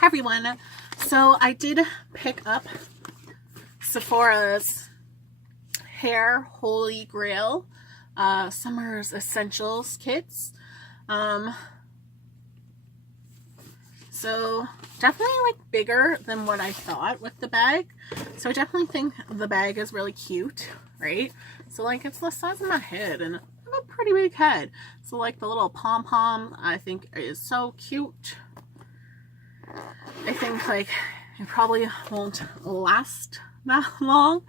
Hi everyone. So I did pick up Sephora's Hair Holy Grail Summer's Essentials kits. So definitely like bigger than what I thought with the bag. So I definitely think the bag is really cute, right? So like it's the size of my head and I have a pretty big head. So like the little pom-pom I think is so cute. I think like it probably won't last that long.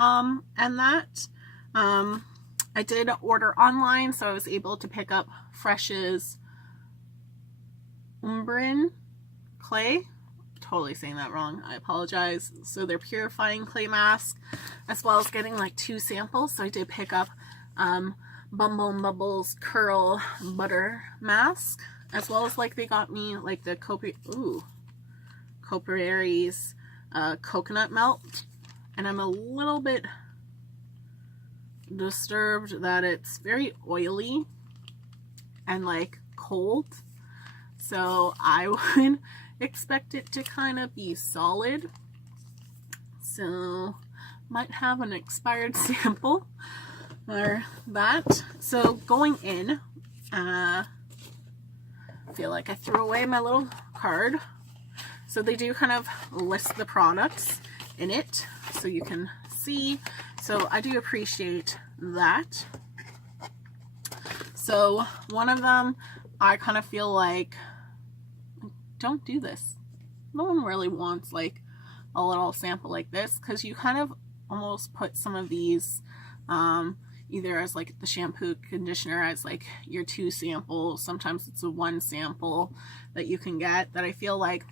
And that I did order online, so I was able to pick up Fresh's Umbrin clay. Totally saying that wrong, I apologize. So they're purifying clay mask, as well as getting like 2 samples. So I did pick up Bumble Bubble's curl butter mask, as well as like they got me like the Coperari's coconut melt. And I'm a little bit disturbed that it's very oily and like cold, so I would expect it to kind of be solid, so might have an expired sample or that. So going in, I feel like I threw away my little card. So they do kind of list the products in it so you can see. So I do appreciate that. So one of them, I kind of feel like, don't do this. No one really wants like a little sample like this, because you kind of almost put some of these either as like the shampoo, conditioner as like your 2 samples. Sometimes it's a 1 sample that you can get, that I feel like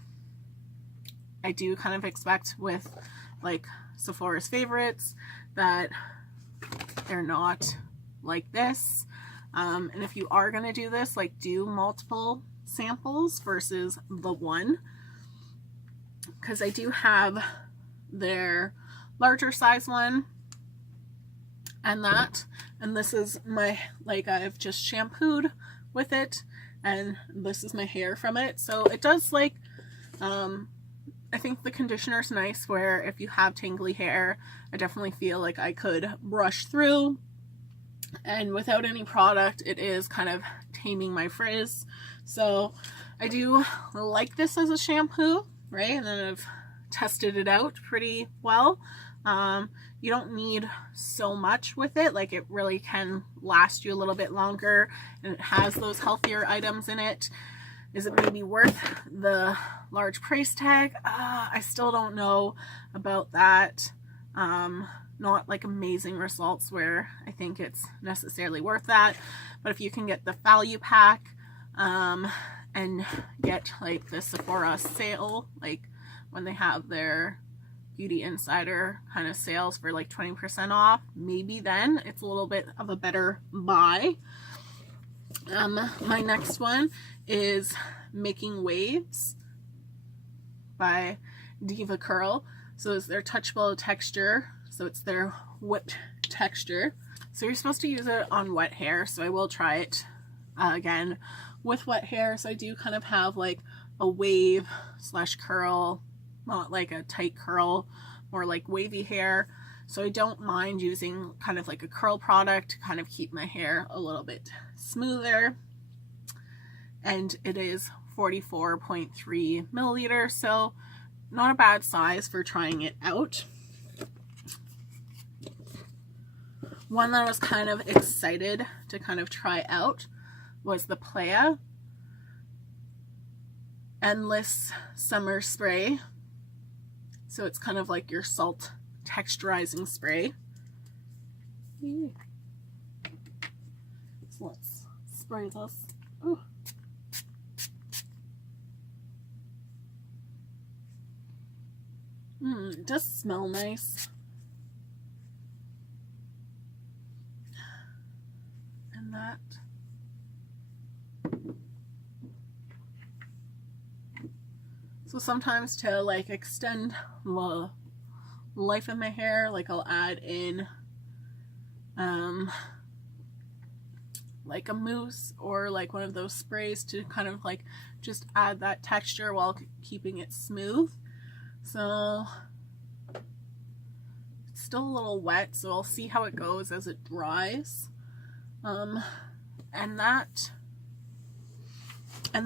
I do kind of expect with like Sephora's favorites, that they're not like this. And if you are going to do this, like do multiple samples versus the 1, because I do have their larger size one and that, and this is my, like I've just shampooed with it, and this is my hair from it. So it does like I think the conditioner is nice, where if you have tangly hair, I definitely feel like I could brush through, and without any product it is kind of taming my frizz. So I do like this as a shampoo, right? And then I've tested it out pretty well. You don't need so much with it, like it really can last you a little bit longer, and it has those healthier items in it. Is it maybe worth the large price tag? I still don't know about that. Not like amazing results where I think it's necessarily worth that. But if you can get the value pack and get like the Sephora sale, like when they have their Beauty Insider kind of sales for like 20% off, maybe then it's a little bit of a better buy. My next one is Making Waves by DevaCurl. So it's their touchable texture. So it's their whipped texture. So you're supposed to use it on wet hair. So I will try it again with wet hair. So I do kind of have like a wave slash curl, not like a tight curl, more like wavy hair. So I don't mind using kind of like a curl product to kind of keep my hair a little bit smoother. And it is 44.3 milliliters, so not a bad size for trying it out. One that I was kind of excited to kind of try out was the Playa Endless Summer Spray. So it's kind of like your salt texturizing spray. So let's spray this. Ooh. It does smell nice. And that. So sometimes to like extend the life of my hair, like I'll add in like a mousse or like one of those sprays to kind of like just add that texture while keeping it smooth. So it's still a little wet, so I'll see how it goes as it dries. And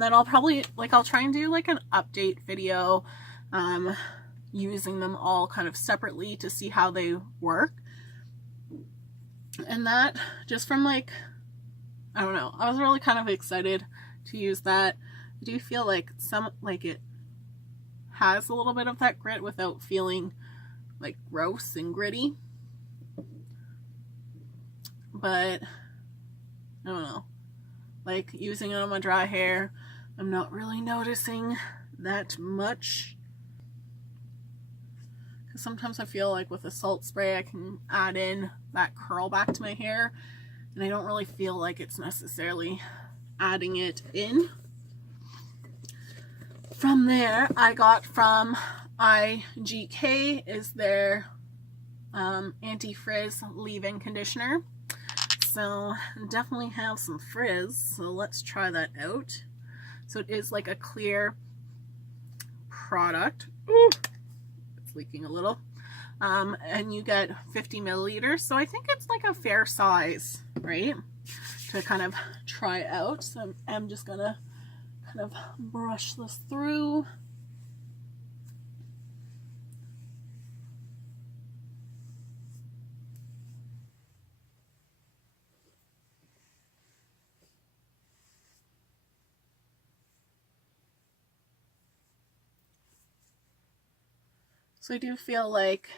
then I'll probably, like, I'll try and do like an update video using them all kind of separately to see how they work. And that, just from like, I don't know, I was really kind of excited to use that. I do feel like it has a little bit of that grit without feeling like gross and gritty. But I don't know, like using it on my dry hair, I'm not really noticing that much. Because sometimes I feel like with a salt spray I can add in that curl back to my hair, and I don't really feel like it's necessarily adding it in. From there, I got from IGK is their anti-frizz leave-in conditioner. So definitely have some frizz, so let's try that out. So it is like a clear product. Ooh, it's leaking a little. And you get 50 milliliters, so I think it's like a fair size, right, to kind of try out. So I'm just gonna kind of brush this through. So I do feel like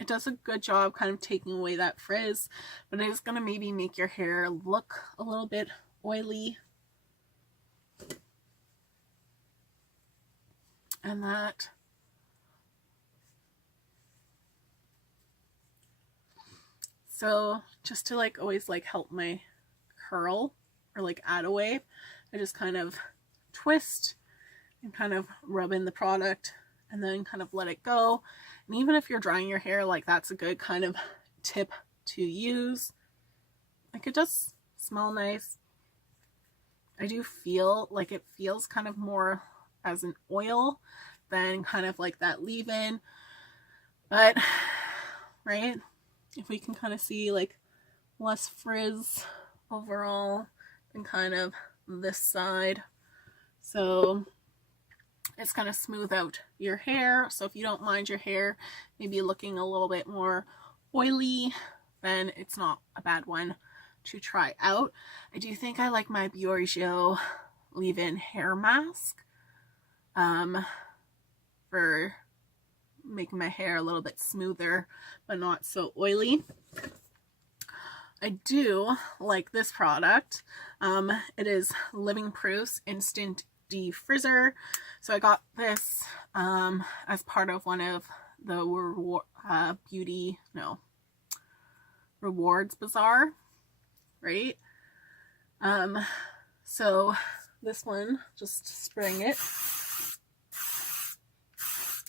it does a good job kind of taking away that frizz, but it is going to maybe make your hair look a little bit oily. And that. So just to like always like help my curl or like add a wave, I just kind of twist and kind of rub in the product and then kind of let it go. And even if you're drying your hair, like that's a good kind of tip to use. Like it does smell nice. I do feel like it feels kind of more as an oil than kind of like that leave-in. But, right, if we can kind of see like less frizz overall than kind of this side. So it's going to smooth out your hair. So if you don't mind your hair maybe looking a little bit more oily, then it's not a bad one to try out. I do think I like my Briogeo leave-in hair mask for making my hair a little bit smoother but not so oily. I do like this product. It is Living Proof's Instant De-Frizzer. So I got this as part of one of the rewards bazaar, right? So this one, just spraying it.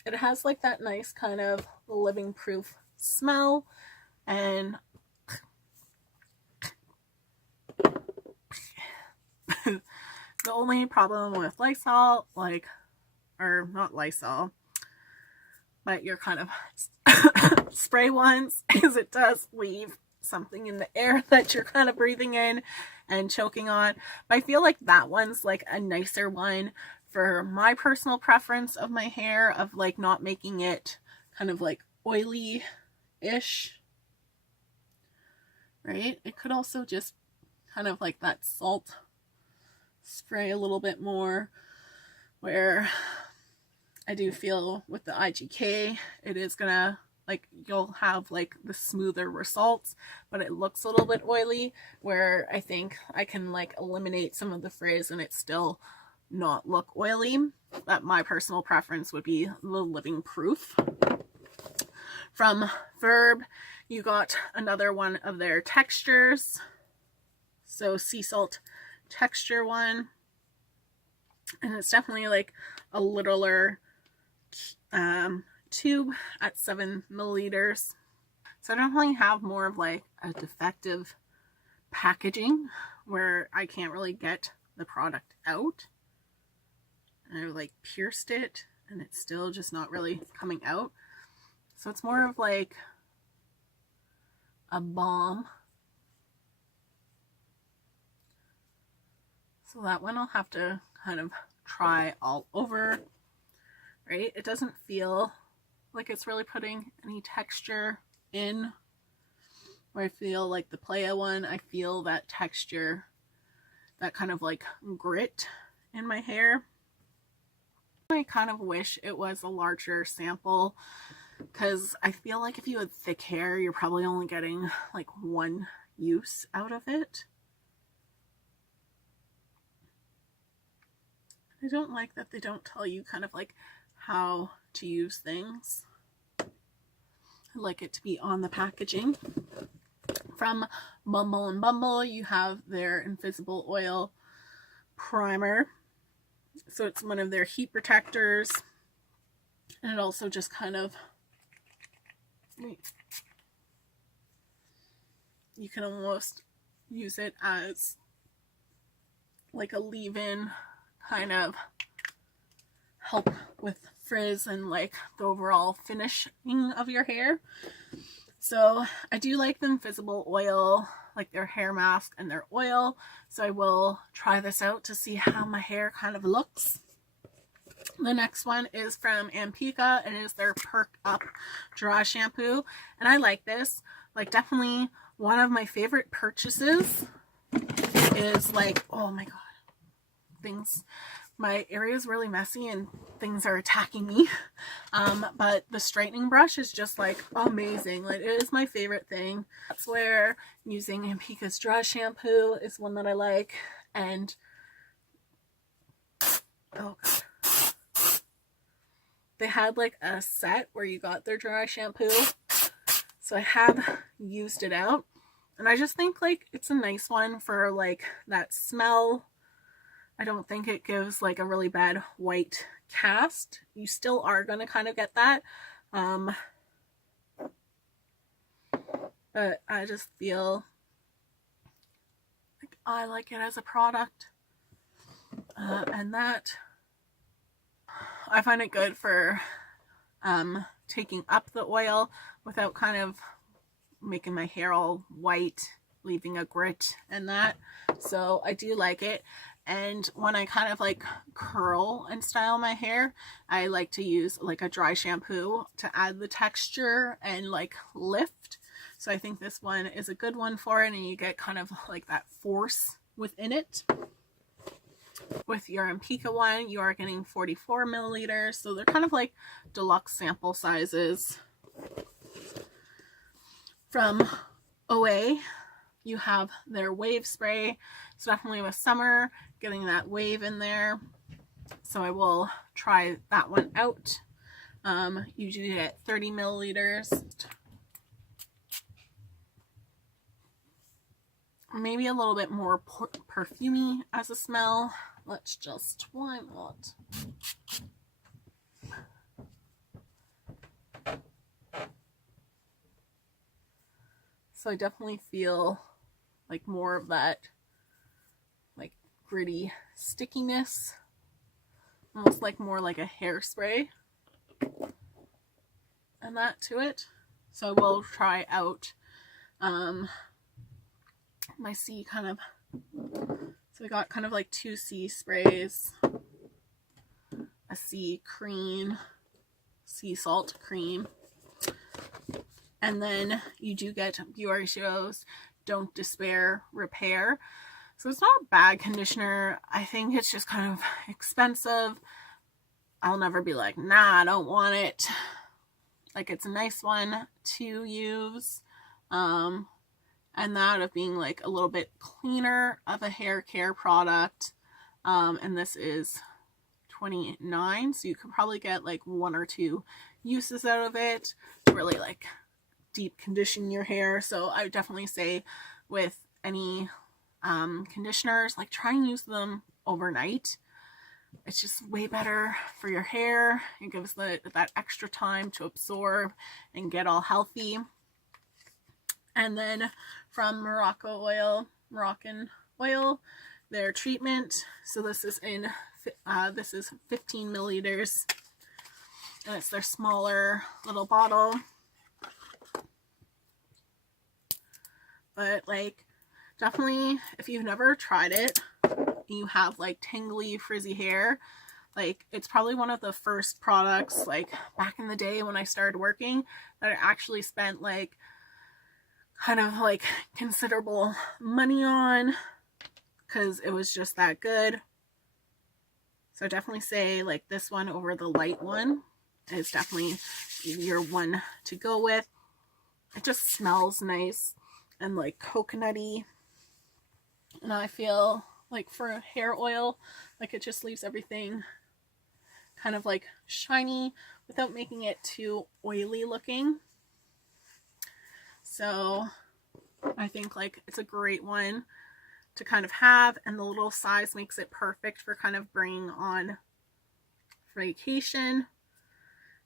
It has like that nice kind of living proof smell, and the only problem with Lysol, like, or not Lysol, but your kind of spray ones, is it does leave something in the air that you're kind of breathing in and choking on. But I feel like that one's like a nicer one for my personal preference of my hair, of like not making it kind of like oily-ish, right? It could also just kind of like that salt spray a little bit more, where I do feel with the IGK it is gonna, like, you'll have like the smoother results, but it looks a little bit oily, where I think I can like eliminate some of the frizz and it still not look oily. But my personal preference would be the Living Proof. From VERB, you got another one of their textures. So sea salt texture one, and it's definitely like a littler tube at 7 milliliters. So I definitely have more of like a defective packaging where I can't really get the product out. and I like pierced it and it's still just not really coming out. So it's more of like a balm. So that one I'll have to kind of try all over, right? It doesn't feel like it's really putting any texture in. Where I feel like the Playa one, I feel that texture, that kind of like grit in my hair. I kind of wish it was a larger sample, because I feel like if you had thick hair, you're probably only getting like one use out of it. I don't like that they don't tell you kind of like how to use things. I like it to be on the packaging. From Bumble, you have their Invisible Oil Primer. So it's one of their heat protectors. And it also just kind of, you can almost use it as like a leave-in, kind of help with frizz and like the overall finishing of your hair. So I do like the Invisible Oil, like their hair mask and their oil. So I will try this out to see how my hair kind of looks. The next one is from Amika, and it is their Perk Up Dry Shampoo. And I like this. Like, definitely one of my favorite purchases is like, oh my god, things, my area is really messy and things are attacking me. But the straightening brush is just like amazing. Like, it is my favorite thing. That's where using Amika's dry shampoo is one that I like. And oh god, they had like a set where you got their dry shampoo, so I have used it out, and I just think like it's a nice one for like that smell. I don't think it gives like a really bad white cast. You still are going to kind of get that. But I just feel like I like it as a product. And that, I find it good for taking up the oil without kind of making my hair all white, leaving a grit and that. So I do like it. And when I kind of like curl and style my hair, I like to use like a dry shampoo to add the texture and like lift. So I think this one is a good one for it, and you get kind of like that force within it. With your Amika one, you are getting 44 milliliters. So they're kind of like deluxe sample sizes. From OUAI, you have their wave spray. So definitely with summer, getting that wave in there. So I will try that one out. You do get 30 milliliters. Maybe a little bit more perfumey as a smell. Let's just, why not? So I definitely feel like more of that like gritty stickiness, almost like more like a hairspray and that to it. So I will try out my C kind of, so I got kind of like 2 C sprays, a C cream, sea salt cream, and then you do get Briogeo's Don't Despair Repair. So it's not a bad conditioner. I think it's just kind of expensive. I'll never be like, nah, I don't want it. Like, it's a nice one to use. And that of being like a little bit cleaner of a hair care product. And this is $29, so you could probably get like 1 or 2 uses out of it to really like deep condition your hair. So I would definitely say with any conditioners, like try and use them overnight. It's just way better for your hair. It gives that extra time to absorb and get all healthy. And then from Moroccanoil, their treatment. So this is in this is 15 milliliters, and it's their smaller little bottle. But like, definitely, if you've never tried it and you have like tangly, frizzy hair, like, it's probably one of the first products, like, back in the day when I started working, that I actually spent like kind of like considerable money on, because it was just that good. So I definitely say like this one over the light one is definitely your one to go with. It just smells nice and like coconutty, and I feel like for a hair oil, like it just leaves everything kind of like shiny without making it too oily looking. So I think like it's a great one to kind of have, and the little size makes it perfect for kind of bringing on vacation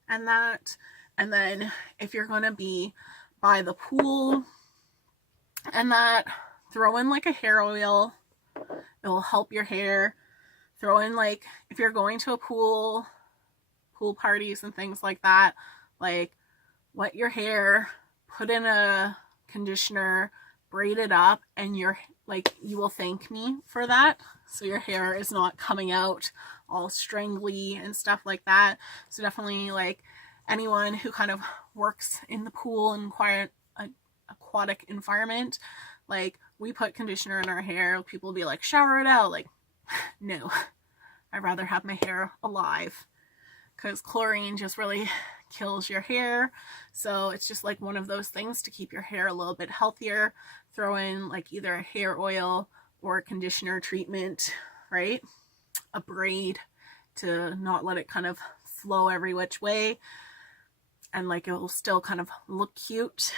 and that. And then if you're going to be by the pool and that, throw in like a hair oil. It will help your hair. Throw in like, if you're going to a pool parties and things like that, like wet your hair, put in a conditioner, braid it up, and you're like, you will thank me for that. So your hair is not coming out all strangly and stuff like that. So definitely like anyone who kind of works in the pool and aquatic environment, like, we put conditioner in our hair, people will be like, shower it out. Like, no, I'd rather have my hair alive, because chlorine just really kills your hair. So it's just like one of those things to keep your hair a little bit healthier. Throw in like either a hair oil or a conditioner treatment, right? A braid to not let it kind of flow every which way, and like it will still kind of look cute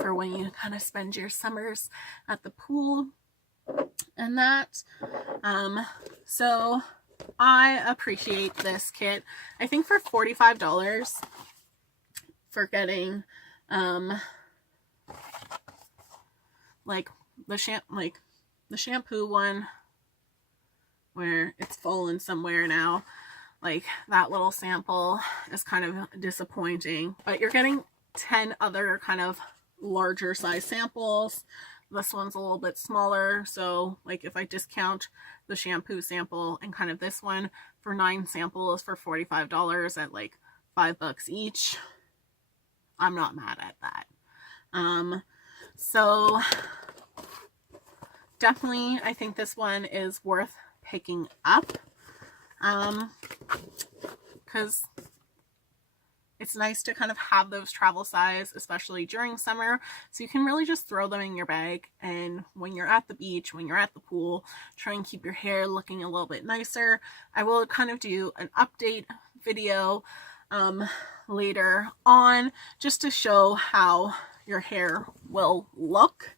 for when you kind of spend your summers at the pool and that. So I appreciate this kit. I think for $45 for getting like the shampoo one, where it's fallen somewhere now, like that little sample is kind of disappointing, but you're getting 10 other kind of larger size samples. This one's a little bit smaller, so like if I discount the shampoo sample and kind of this one, for 9 samples for $45 at like $5 each, I'm not mad at that. So definitely I think this one is worth picking up, because it's nice to kind of have those travel size, especially during summer, so you can really just throw them in your bag, and when you're at the beach, when you're at the pool, try and keep your hair looking a little bit nicer. I will kind of do an update video later on, just to show how your hair will look.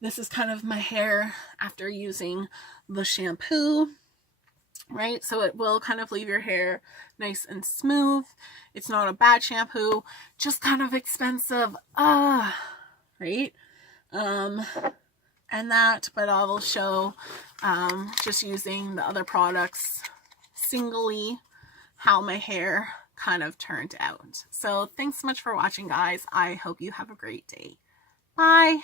This is kind of my hair after using the shampoo, right? So it will kind of leave your hair nice and smooth. It's not a bad shampoo, just kind of expensive, right? And that, but I will show just using the other products singly how my hair kind of turned out. So thanks so much for watching, guys. I hope you have a great day. Bye.